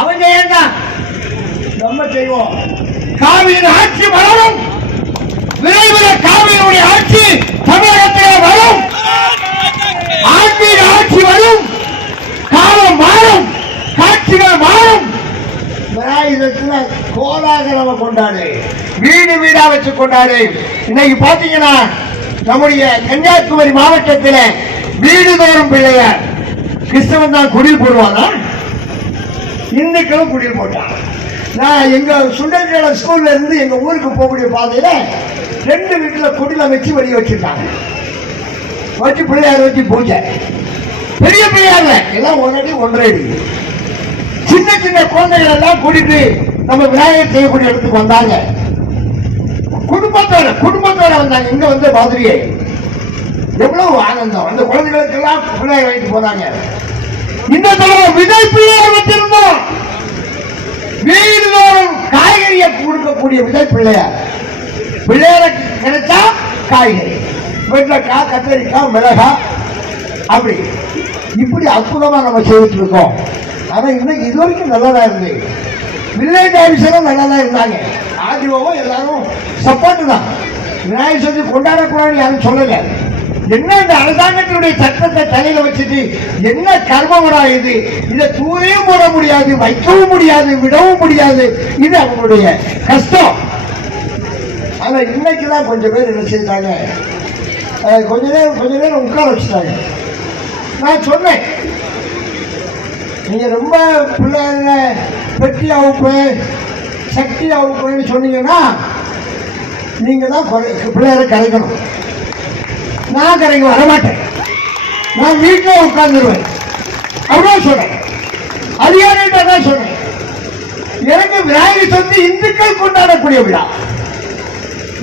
அவங்க ஏன்னா நம்ம செய்வோம். காவியின் ஆட்சி வளரும், விரைவில் காவியினுடைய ஆட்சி தமிழகத்திலே வரும், ஆன்மீக ஆட்சி வரும், காலம் மாறும், காட்சிகள் மாறும். விநாயகத்துல கோலாகலம் கொண்டாடு, வீடு வீடா வச்சு கொண்டாடு. இன்னைக்கு பாத்தீங்கன்னா நம்முடைய கன்னியாகுமரி மாவட்டத்தில் வீடுதோறும் பிள்ளையார். கிறிஸ்தவன் தான் குடில் போடுவானா? இந்துக்களும் குடில் போட்டான். நான் எங்க சுண்டல்கேட ஸ்கூல்ல இருந்து எங்க ஊருக்கு போகக்கூடிய பாதையில 2 வீட்டுல குடில வச்சு வெளியே வச்சிருக்காங்க. வச்சு பிள்ளையார் வச்சு பூஜை. பெரிய பிள்ளையார் எல்லாம் 1 அடி 1.5 அடி. சின்ன சின்ன குழந்தைகள் எல்லாம் கூட்டிட்டு நம்ம விநாயகர் செய்யக்கூடிய இடத்துக்கு வந்தாங்க. குடும்பத்தோட வந்தாங்க. இங்க வந்து மாதிரியே எவ்வளவு ஆனந்தம். அந்த குழந்தைகளுக்கு எல்லாம் பிள்ளையார் வாங்கிட்டு போனாங்க. இந்த தடவை விஜய் பிள்ளையார் வச்சிருந்தோம். வீடுதோறும் காய்கறியை கொடுக்கக்கூடிய விஜய் பிள்ளையார். பிள்ளையார கிடைச்சா காய்கறி, வெண்டைக்காய், கத்தரிக்காய், மிளகாய், அப்படி இப்படி அற்புதமா நம்ம செய்துட்டு இருக்கோம். ஆனா இன்னைக்கு இது வரைக்கும் நல்லதா இருந்து வில்லேஜ் ஆபீசரும் நல்லதா இருந்தாங்க. ஆதிவாவும் எல்லாரும் சப்போர்ட் தான். விநாயகர் சதுர்த்தி கொண்டாடக்கூடாதுன்னு யாரும் சொல்லல. என்ன இந்த அரசாங்கத்தினுடைய சட்டத்தை தலையில வச்சுட்டு என்ன கர்மவரா இது? இதை தூரையும் போட முடியாது, வைக்கவும் முடியாது, விடவும் முடியாது. இது அவங்களுடைய கஷ்டம். ஆனா இன்னைக்குதான் கொஞ்சம் பேர் என்ன செய்தாங்க, கொஞ்ச நேரம் உட்கார வச்சுட்டாங்க. நான் சொன்னேன், நீங்க ரொம்ப பிள்ளைங்க பெட்டி அவுப்பு, சக்தி அவுப்புன்னு சொன்னீங்கன்னா நீங்க தான் பிள்ளையாரை கரைக்கணும். நான் கரைக்கு வரமாட்டேன், நான் வீட்டில் உட்கார்ந்துருவேன். அவ்வளவு சொன்னேன். அதிகாரிகிட்ட தான் சொன்னேன், எனக்கு விநாயகர் சதுர்த்தி இந்துக்கள் கொண்டாடக்கூடிய விழா.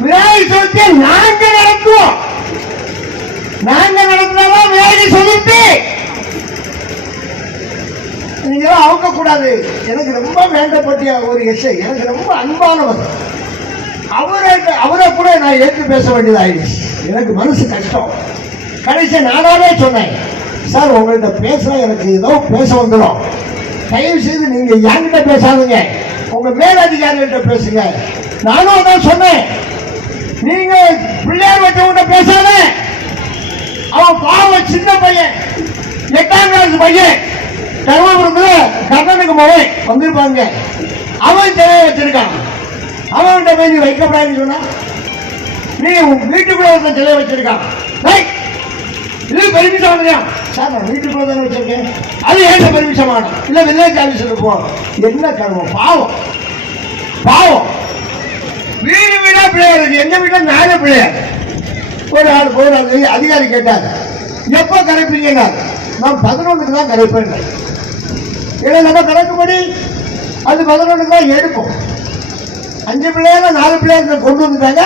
விநாயகர் சதுர்த்தியை நாங்க நடத்துவோம். நாங்க நடத்தினாதான் விநாயகர் சதுர்த்தி. நீங்க அவுக்க கூடாது. எனக்கு ரொம்ப வேண்டப்பட்ட ஒரு எஸ்ஐ, எனக்கு ரொம்ப அன்பானவர். அவரை கூட நான் ஏற்று பேச வேண்டியதாயிடுச்சு. எனக்கு மனசு கஷ்டம். கடைசி நானாவே சொன்னேன், சார் உங்கள்கிட்ட பேச எனக்கு ஏதோ பேச வந்துடும், தயவு செய்து நீங்க என்கிட்ட பேசாதுங்க, உங்க மேலதிகாரிகிட்ட பேசுங்க. நானும் அதான் சொன்னேன், நீங்க பிள்ளையார் வச்சவங்கிட்ட பேசாத. அவன் பாவம் சின்ன பையன், 8ஆம் கிளாஸ் பையன், தர்மபுரத்துல கர்நாடக மகன் வந்திருப்பாங்க. அவன் சிலையை வச்சிருக்கான். அவன்கிட்ட போய் நீ வைக்கப்படாதுன்னு சொன்னா, நீ வீட்டுக்குள்ள ஒருத்தன் சிலையை வச்சிருக்கான், இது பெர்மிஷன் வாங்கியா? சார் நான் வீட்டுக்குள்ள தானே வச்சிருக்கேன், அது ஏன் பெர்மிஷன் வாங்கணும்? இல்ல வில்லேஜ் ஆபீஸ்ல போ. என்ன கர்மம், பாவம் பாவம். வீடு வீடா பிள்ளையார் இருக்கு. எங்க வீட்டுல 4 பிள்ளையார். ஒரு அதிகாரி கேட்டார், எப்ப கரைப்பீங்க? நான் 11க்கு தான் கரைப்பேன். ஏன்னா நம்ம கணக்குப்படி அது 11க்கு தான் எடுக்கும். 5 பிள்ளையார் 4 பிள்ளையார் கொண்டு வந்துட்டாங்க.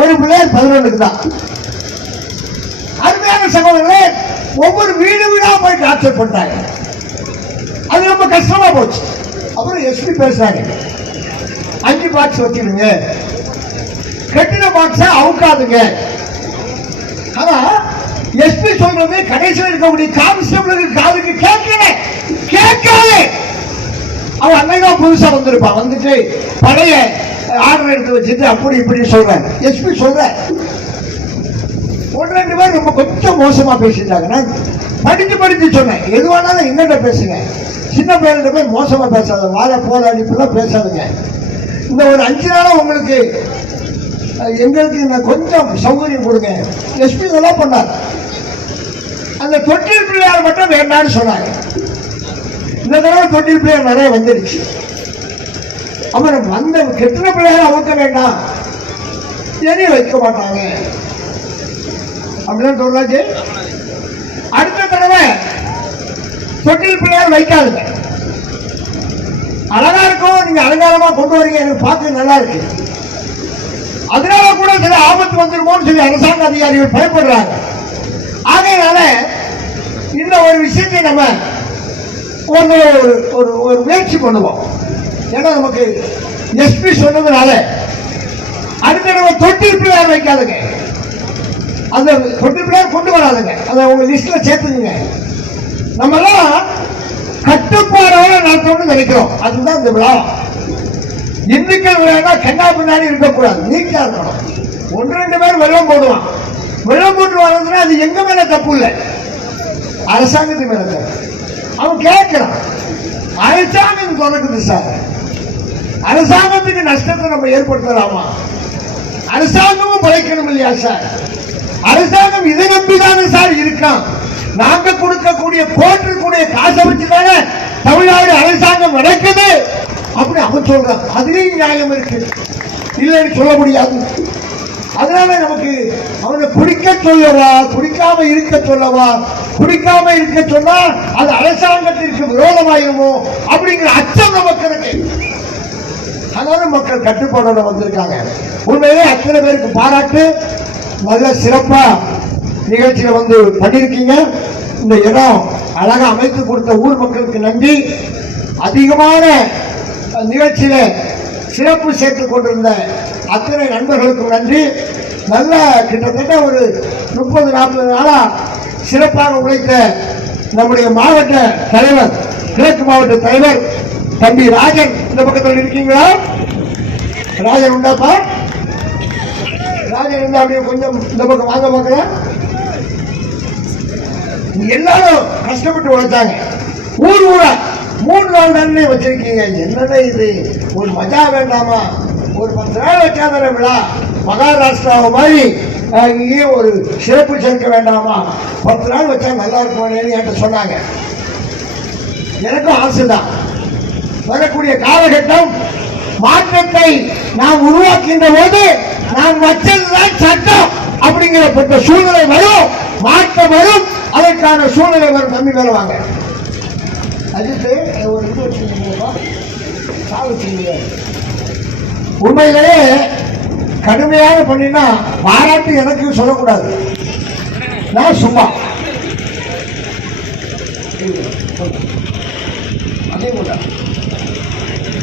ஒரு பிள்ளையார் 11க்கு தான். அருமையான சகோதரர்களே, ஒவ்வொரு வீடு வீடா போய் டார்ச்சர் பண்ணிட்டாங்க. அது ரொம்ப கஷ்டமா போச்சு. அப்புறம் எஸ்பி பேசுறாங்க, 5 பாக்ஸ் வச்சிருங்க, கட்டின பாக்ஸ அவுக்காதுங்க. ஆனா எஸ்பி சொல்றது கடைசியில் இருக்கக்கூடிய கான்ஸ்டபிளுக்கு காதுக்கு கேட்காது. அவன் அன்னைதான் புதுசா வந்திருப்பான். வந்துட்டு பழைய ஆர்டர் எடுத்து வச்சுட்டு அப்படி இப்படி சொல்றேன். எஸ்பி சொல்ற 1-2 பேர் ரொம்ப கொஞ்சம் மோசமா பேசிட்டாங்க. நான் படிச்சு சொன்னேன், எதுவானாலும் என்னட்ட பேசுங்க, சின்ன பையன்கிட்ட போய் மோசமா பேசாத, வாழ போல அடிப்புலாம் பேசாதுங்க. இந்த ஒரு 5 நாளா உங்களுக்கு எங்களுக்கு கொஞ்சம் சௌகரியம் கொடுங்க. எஸ்பி இதெல்லாம் பண்ணார். அந்த தொட்டில் பிள்ளையார் மட்டும் வேண்டாம்னு சொன்னாங்க. இந்த தடவை தொட்டில் பிள்ளையார் நிறைய வந்துடுச்சு. அப்புறம் வந்த கெட்டின பிள்ளையார் அவுக்க வேண்டாம், சரி வைக்க மாட்டாங்க அப்படிதான் சொல்றாச்சு. அடுத்த தடவை தொட்டில் பிள்ளையார் வைக்காதுங்க. அழகா இருக்கும், நீங்க அலங்காரமா கொண்டு வரீங்க, எனக்கு பார்க்க நல்லா இருக்கு. அதனால கூட சில ஆபத்து வந்துருமோன்னு சொல்லி அரசாங்க அதிகாரிகள் பயப்படுறாங்க. ஆகையினால இந்த ஒரு விஷயத்தை நம்ம ஒரு முயற்சி பண்ணுவோம். ஏன்னா நமக்கு எஸ்பி சொன்னதுனால அடுத்த நம்ம தொட்டில் பிள்ளையார் வைக்காதுங்க. அந்த தொட்டில் பிள்ளையார் கொண்டு வராதுங்க. அதை உங்க லிஸ்ட்ல சேர்த்துங்க. நம்ம எல்லாம் கட்டுப்பாடோட நடத்தணும்னு நினைக்கிறோம். அதுதான் இந்த விழா. இந்துக்கள் விழா கண்ணா பின்னாடி இருக்கக்கூடாது, நீட்டா இருக்கணும். ஒன்று ரெண்டு பேர் வெள்ளம் போடுவான், வெள்ளம் போட்டு வர்றதுன்னா அது எங்க மேல தப்பு இல்லை, அரசாங்கத்து மேல தப்பு. அவன் கேட்கிறான், அரசாங்கம் தொடங்குது சார், அரசாங்கத்துக்கு நஷ்டத்தை நம்ம ஏற்படுத்தலாமா? அரசாங்கமும் பழைக்கணும் இல்லையா சார்? அரசாங்கம் இதை நம்பிதானே சார் இருக்கான். நாங்க கொடுக்கக்கூடிய போட்டிருக்கூடிய காசை வச்சுதானே தமிழ்நாடு அரசாங்கம் நடக்குது அப்படி அவன் சொல்றான். அதுலயும் நியாயம் இருக்கு, இல்லைன்னு சொல்ல முடியாது. அதனால நமக்கு அவனை குடிக்க சொல்லவா, குடிக்காம இருக்க சொல்லவா, குடிக்காம இருக்க சொன்னா அது அரசாங்கத்திற்கு விரோதமாயிருமோ அப்படிங்கிற அச்சம் நமக்கு இருக்கு. அதனால மக்கள் கட்டுப்பாடோட வந்திருக்காங்க. உண்மையிலே அத்தனை பேருக்கு பாராட்டு. நல்ல சிறப்பா நிகழ்ச்சியில வந்து பண்ணிருக்கீங்க. இந்த இடம் அழகா அமைத்து கொடுத்த ஊர் மக்களுக்கு நன்றி. அதிகமான நிகழ்ச்சியில சிறப்பு சேர்த்துக் கொண்டிருந்த அத்தனை நண்பர்களுக்கும் நன்றி. நல்ல கிட்டத்தட்ட ஒரு 30-40 நாளா சிறப்பாக உழைத்த நம்முடைய மாவட்ட தலைவர், கிழக்கு மாவட்ட தலைவர் தம்பி ராஜன், இந்த பக்கத்தில் இருக்கீங்களா? ராஜன் உண்டாப்பா? ராஜன் இருந்தா அப்படியே கொஞ்சம் இந்த பக்கம் வாங்க பார்க்கலாம். எல்லாரும் கஷ்டப்பட்டு உழைச்சாங்க. ஊர் ஊரா 3 நாள் தானே வச்சிருக்கீங்க. என்னடா இது, ஒரு மஜா வேண்டாமா? ஒரு 10 நாள் வச்சாதான விழா. மகாராஷ்டிராவை மாதிரி இங்கே ஒரு சிறப்பு சேர்க்க வேண்டாமா? 10 நாள் வச்சா நல்லா இருக்கும் என்கிட்ட சொன்னாங்க. எனக்கும் ஆசைதான். வரக்கூடிய காலகட்டம் மாற்றத்தை நாம் உருவாக்கின்ற போது நாம் வச்சதுதான் சட்டம் அப்படிங்கிற சூழ்நிலை வரும், மாற்றம் வரும். அதற்கான சூழ்நிலை வரும். நம்பி மேல வாங்க. ஒரு உண்மையிலேயே கடுமையாக பண்ணினா பாராட்டு எனக்கு சொல்லக்கூடாது. நான் சும்மா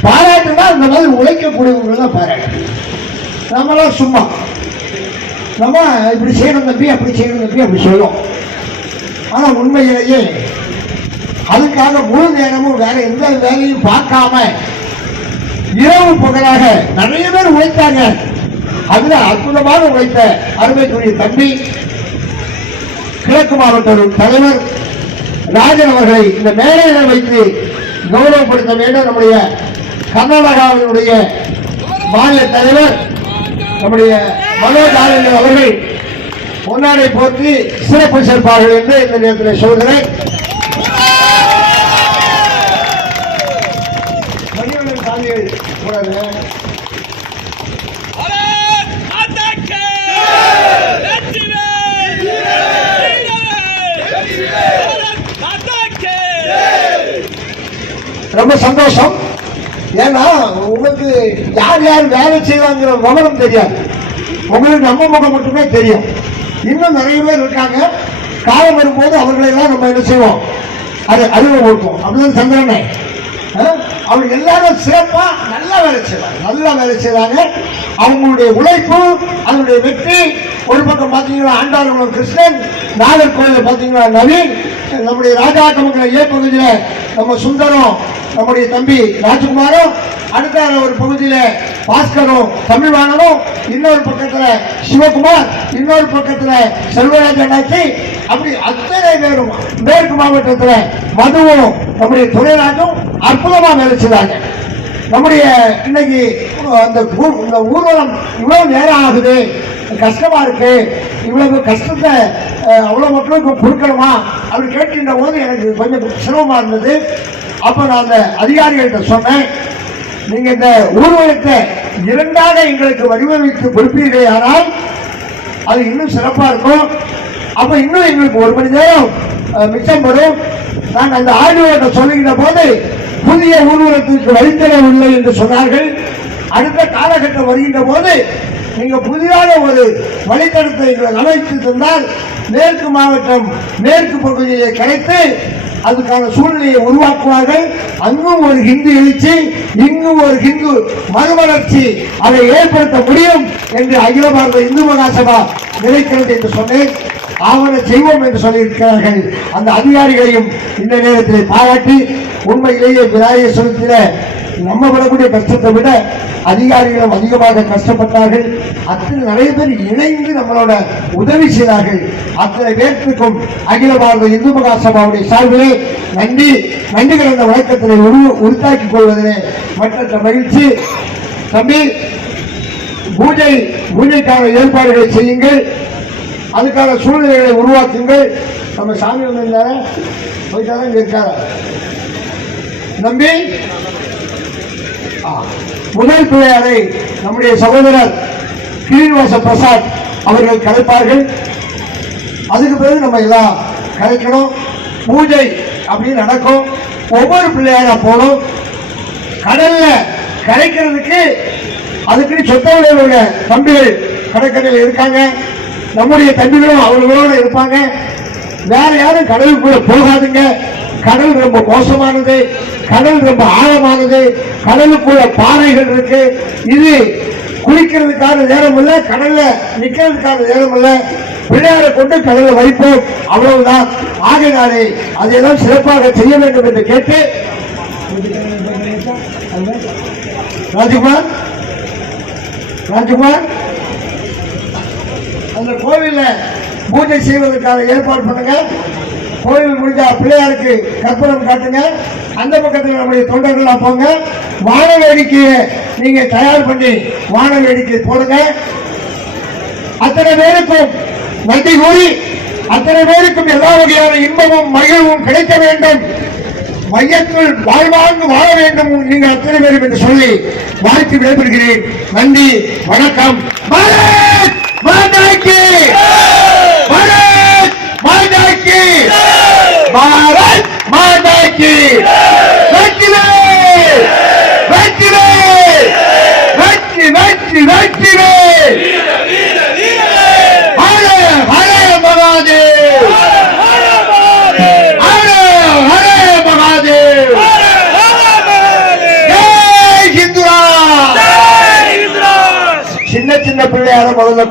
பாராட்டுனா இந்த மாதிரி உழைக்கக்கூடியவங்க தான் பாராட்டு. நம்மளாம் சும்மா நம்ம இப்படி செய்யணும் தம்பி, அப்படி செய்யணும் தம்பி அப்படி சொல்லும். ஆனா உண்மையிலேயே அதுக்காக முழு நேரமும் வேற எந்த வேலையும் பார்க்காம இரவு பகலாக நிறைய பேர் உழைத்தாங்க. அதுல அற்புதமாக உழைத்த அருமைக்குரிய தம்பி கிழக்கு மாவட்ட தலைவர் ராஜன் அவர்களை இந்த மேடையில் வைத்து கௌரவப்படுத்த வேண்டும். நம்முடைய கர்நாடகாவினுடைய மாநில தலைவர் நம்முடைய மனோஜ் ஆனந்த் அவர்கள் பொன்னாடை போற்றி சிறப்பு சேர்ப்பார்கள் என்று இந்த நேரத்தில் சொல்கிறேன். மணிவண்ணன் சாமிகள் ரொம்ப சந்தோஷம். ஏன்னா உங்களுக்கு யார் யார் வேலை செய்வாங்கிற விவரம் தெரியாது. உங்களுக்கு நம்ம முகம் மட்டுமே தெரியும். இன்னும் நிறைய பேர் இருக்காங்க. காலம் வரும்போது அவர்களை எல்லாம் நம்ம என்ன செய்வோம், அது அறிமுகப்படுத்துவோம். அப்படிதான் சந்திரனை அவங்க எல்லாரும் சிறப்பா நல்லா வேலை செய்வாங்க. அவங்களுடைய உழைப்பு, அதனுடைய வெற்றி. ஒரு பக்கம் பாத்தீங்கன்னா ஆண்டாளகுளம் கிருஷ்ணன், நாகர்கோவில் பாத்தீங்கன்னா நவீன், நம்முடைய ராஜாக்கமங்கலம் ஏ பகுதியில நம்ம சுந்தரம், நம்முடைய தம்பி ராஜ்குமாரும், அடுத்த ஒரு பகுதியில பாஸ்கரும் தமிழ்வாணனும், இன்னொரு பக்கத்துல சிவகுமார், இன்னொரு பக்கத்துல செல்வராஜ் அண்ணாச்சி, அப்படி அத்தனை பேரும் மேற்கு மாவட்டத்துல மதுவும் நம்முடைய துணைராஜும் அற்புதமா வேலை செய்தாங்க. நம்முடைய இன்னைக்கு அந்த ஊர்வலம் இவ்வளவு நேரம் ஆகுது, கஷ்டமா இருக்கு, இவ்வளவு கஷ்டத்தை அவ்வளவு மக்களுக்கு கொடுக்கணுமா அப்படின்னு கேட்கின்ற போது எனக்கு கொஞ்சம் சிரமமா இருந்தது. அப்ப நான் அந்த அதிகாரிகள்கிட்ட சொன்னேன், நீங்க இந்த ஊர்வலத்தை 2ஆக எங்களுக்கு வடிவமைத்து கொடுப்பீர்கள், ஆனால் அது இன்னும் சிறப்பா இருக்கும். அப்ப இன்னும் எங்களுக்கு 1 மணி நேரம் மிச்சம் வரும். நான் அந்த ஆய்வுகிட்ட சொல்லுகின்ற போது புதிய ஊர்வலத்திற்கு வழித்தரவில்லை என்று சொன்னார்கள். அடுத்த காலகட்டம் வருகின்ற போது நீங்க புதிதாக ஒரு வழித்தடத்தை எங்களுக்கு அமைத்து தந்தால் மேற்கு மாவட்டம் மேற்கு பகுதியை கிடைத்து அதுக்கான சூழ்நிலையை உருவாக்குவார்கள். அங்கும் ஒரு ஹிந்து எழுச்சி, இங்கும் ஒரு ஹிந்து மறுமலர்ச்சி அதை ஏற்படுத்த முடியும் என்று அகில பாரத இந்து மகாசபா நினைக்கிறது என்று சொன்னேன். ஆவண செய்வோம் என்று சொல்லியிருக்கிறார்கள். அந்த அதிகாரிகளையும் இந்த நேரத்தில் பாராட்டி, உண்மையிலேயே விநாயகர் சதுர்த்தியில நம்ம விடக்கூடிய கஷ்டத்தை விட அதிகாரிகளும் அதிகமாக கஷ்டப்பட்டார்கள். அத்தனை நிறைய பேர் இணைந்து நம்மளோட உதவி செய்தார்கள். அத்தனை பேருக்கும் அகில பாரத இந்து மகாசபாவுடைய சார்பிலே நன்றி கலந்த வணக்கத்தினை உருத்தாக்கிக் கொள்வதிலே மற்ற மகிழ்ச்சி. தம்பி, பூஜைக்கான ஏற்பாடுகளை செய்யுங்கள், அதுக்கான சூழ்நிலைகளை உருவாக்குங்கள். நம்ம சாமி வந்திருந்தார போயிட்டாலும் இங்க இருக்கார நம்பி. முதல் பிள்ளையாரை நம்முடைய சகோதரர் ஸ்ரீனிவாச பிரசாத் அவர்கள் கலைப்பார்கள். அதுக்கு பிறகு நம்ம எல்லாம் கலைக்கணும். பூஜை அப்படின்னு நடக்கும். ஒவ்வொரு பிள்ளையாரா போனோம். கடல்ல கரைக்கிறதுக்கு அதுக்கு சொத்தவர்களோட தம்பிகள் கடற்கரையில் இருக்காங்க. நம்முடைய தம்பிகளும் அவர்களோட இருப்பாங்க. வேற யாரும் கடலுக்குள்ள போகாதுங்க. கடல் ரொம்ப மோசமானது, கடல் ரொம்ப ஆழமானது, கடலுக்குள்ள பாறைகள் இருக்கு. இது குளிக்கிறதுக்கான நேரம் இல்ல, கடல்ல நிக்கிறதுக்கான நேரம் இல்ல. பிள்ளையாரை கொண்டு கடலை வைப்போம், அவ்வளவுதான். ஆகையினாலே அதையெல்லாம் சிறப்பாக செய்ய வேண்டும் என்று கேட்டு, ராஜகுமார் அந்த கோவில்ல பூஜை செய்வதற்கான ஏற்பாடு பண்ணுங்க. கோவில் முடிஞ்சா பிள்ளையாருக்கு கற்பூரம் காட்டுங்க. அந்த பக்கத்தில் நம்முடைய தொண்டர்கள் போங்க. வான வேடிக்கையை நீங்க தயார் பண்ணி வான வேடிக்கை போடுங்க. அத்தனை பேருக்கும் நன்றி கூறி, அத்தனை பேருக்கும் எல்லா வகையான இன்பமும் மகிழ்வும் கிடைக்க வேண்டும், மையத்தில் வாழ்வாங்கு வாழ வேண்டும் நீங்கள் அத்தனை பேரும் என்று சொல்லி வாழ்த்து விடைபெறுகிறேன். நன்றி, வணக்கம். பாரத் மாதா கி, பாரத் மாதா கி, பாரத் மாதா கி. வெற்றிவேல், வெற்றிவேல், வெற்றி வெற்றி வெற்றிவேல். ஹர ஹர மகாதேவ், ஹர ஹர மகாதேவ். ஜெய் ஹிந்துராஜ். சின்ன சின்ன பிள்ளையார முதல்ல